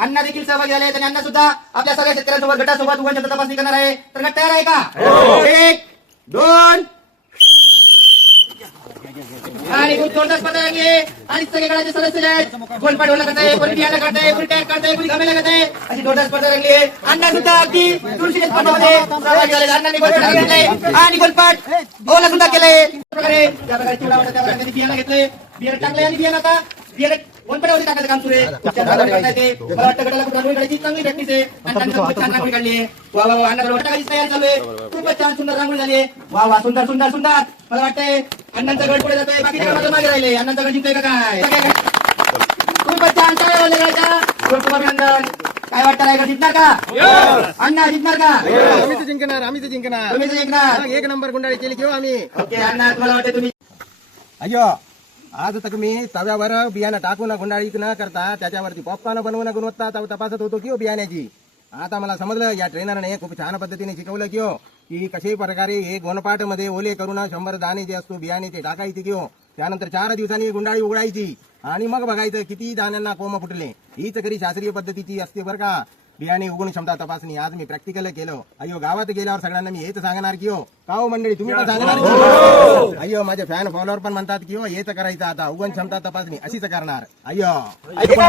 अण्णा देखील सहभागी झाले आणि अण्णा सुद्धा आपल्या सगळ्या शेतकऱ्यांसोबत गटासोबत उगवण क्षमता तपासणी करणार आहे. तर गट तयार आहे का? 1 2 आणि जोरदार स्पर्धा लागली आणि सगळे गटाचे सदस्य आहेत. गोल पाठवला करताय, कोणी बियाणं काढताय, कोणी टॅग काढताय, कोणी घामेला करताय, अशी जोरदार स्पर्धा लागली. अण्णा सुद्धा अगदी तुळशी स्पर्धेमध्ये सहभागी झाले. अण्णांनी गोलपाट घेतले आणि गोलपाट ओला सुद्धा केलंय. प्रकारे त्या प्रकारे चिवडा वाटत त्या प्रकारे बियाणं घेतले, बियाणं टाकले आणि बियाणं आता बियाणं वनपटावरती टाकायचं काम सुरू आहे. मला वाटतं गटाला कुठं रांगोळी काढायची चांगली प्रॅक्टिस आहे आणि त्यांनी खूप छान रांगोळी काढली आहे. वा वा वा, अण्णाला टाकायची तयारी चालू आहे. खूपच छान सुंदर रांगोळी झाली आहे. वा वा, सुंदर सुंदर सुंदर. मला वाटतंय अण्णांचा गट पुढे जातोय, बाकीच्या गटाला मागे राहिले. अण्णांचा गट जिंकतोय का काय? खूपच छान. काय बोलले खूप अभिनंदन. काय वाटतं रायगड जिंकणार का? अण्णा जिंकणार का? आम्ही तर जिंकणार, आम्ही तर जिंकणार. तुम्ही जिंकणार. एक नंबर गुंडाळी केली किंवा आम्ही. ओके अण्णा, तुम्हाला वाटतं तुम्ही अय्यो आज तक मी तव्यावर बियाणं टाकून गुंडाळी न करता त्याच्यावरती पॉपकॉर्न बनवून गुणवत्ता तपासत होतो किंवा बियाण्याची. आता मला समजलं या ट्रेनरने खूप छान पद्धतीने शिकवलं किंवा की कशाही प्रकारे हे गोनपाट मध्ये ओले करून 100 दाणे जे असतो बियाणे ते टाकायचे किंवा त्यानंतर 4 दिवसांनी गुंडाळी उघडायची आणि मग बघायचं किती दाण्यांना कोंब फुटले. हीच खरी शास्त्रीय पद्धतीची असते बरं का बियाणे उगवण क्षमता तपासणी. आज मी प्रॅक्टिकल केलं. अय्यो गावात गेल्यावर सगळ्यांना मी हेच सांगणार की हो का हो मंडळी तुम्ही पण सांगणार. अय्यो माझे फॅन फॉलोअर पण म्हणतात की हो हेच करायचं आता उगवण क्षमता तपासणी अशीच करणार. अय्यो अय्यो